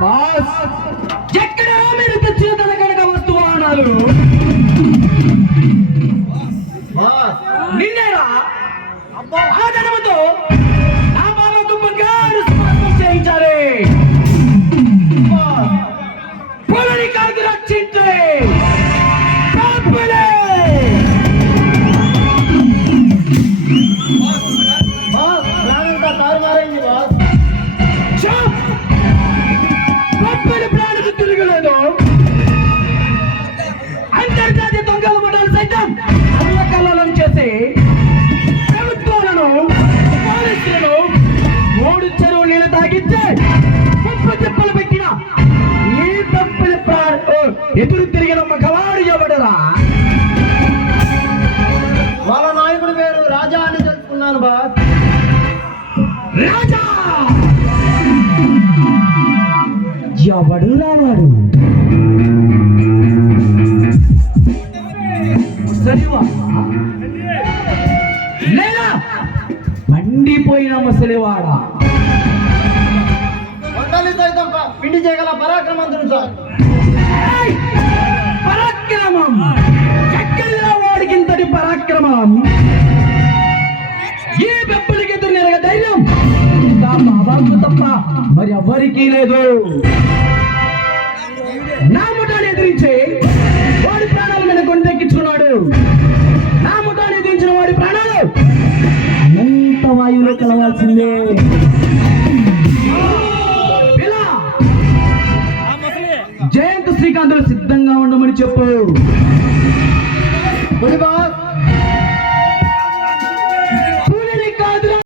Boss ఎక్కడ మీరు తెచ్చిన తన కనుక వస్తువాహనాలు నిన్నేరా ఆ ధనముతో నా బాబాకు బంగారు స్మారకం చేయించారే పొలని కాదు రక్షించే పాపులే ప్రాణకు తిరగలేదు అంతర్జాతీయ దొంగల మండలి సైతం అల్లకల్లోలం చేసి ప్రభుత్వాలను పోలీసులను మూడు చెరువు నీళ్ళు తాగించి ముప్పు చెప్పలు పెట్టిన ఈ తప్పుల ఎదురు తిరిగిన మగవాడు ఎవడరా? వాళ్ళ నాయకుడి పేరు రాజా అని తెలుసుకున్నాను బాస్. రాజా ఎవడు రావాడు? లేదా మండిపోయిన ముసలివాడా? మండలి సైతం పిండి చేయగల పరాక్రమంతుడు సార్. పరాక్రమం ఎక్కడిరా వాడికింతటి పరాక్రమం? ఏ బెబ్బలికి ఎదురు నిరగ ధైర్యం నా బాబాకు తప్ప మరి ఎవ్వరికీ లేదు. నా ముఠాన్ని ఎదిరించి వాడి ప్రాణాల మీద కొండెక్కించుకున్నాడు. నా ముఠాన్ని ఎదిరించిన వాడి ప్రాణాలు అనంత వాయువులో కలవాల్సిందే. జయంత్ శ్రీకాంతులు సిద్ధంగా ఉండమని చెప్పు.